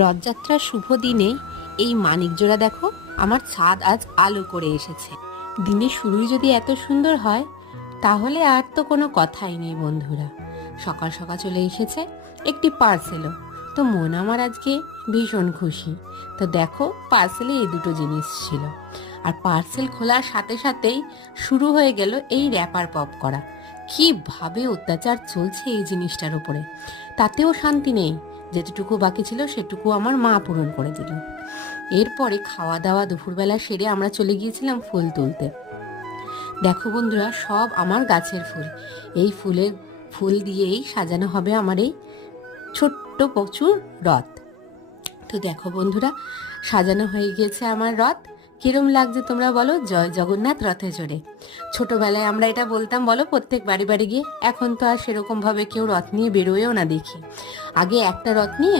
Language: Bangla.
রথযাত্রার শুভ দিনে এই মানিকজোড়া দেখো, আমার ছাদ আজ আলো করে এসেছে। দিনের শুরুই যদি এত সুন্দর হয় তাহলে আর তো কোনো কথাই নেই বন্ধুরা। সকাল সকাল চলে এসেছে একটি পার্সেলও, তো মন আমার আজকে ভীষণ খুশি। তো দেখো, পার্সেলে এই দুটো জিনিস ছিল, আর পার্সেল খোলার সাথে সাথেই শুরু হয়ে গেল এই র্যাপার পপ করা। কিভাবে অত্যাচার চলছে এই জিনিসটার উপরে, তাতেও শান্তি নেই। যেটুকু বাকি ছিল সেটুকু আমার মা পূরণ করে দিল। এরপরে খাওয়া দাওয়া দুপুরবেলা সেরে আমরা চলে গিয়েছিলাম ফুল তুলতে। দেখো বন্ধুরা, সব আমার গাছের ফুল। এই ফুল দিয়েই সাজানো হবে আমার এই ছোট্ট প্রচুর রথ। তো দেখো বন্ধুরা, সাজানো হয়ে গিয়েছে আমার রথ। কিরম লাগছে তোমরা বলো? জয় জগন্নাথ রথে চড়ে। ছোটবেলায় আমরা এটা বলতাম বলো প্রত্যেক বাড়ি বাড়ি গিয়ে। এখন তো আর সেরকম ভাবে কেউ রথ নিয়ে বেরোয়ও না দেখি। আগে একটা রথ নিয়ে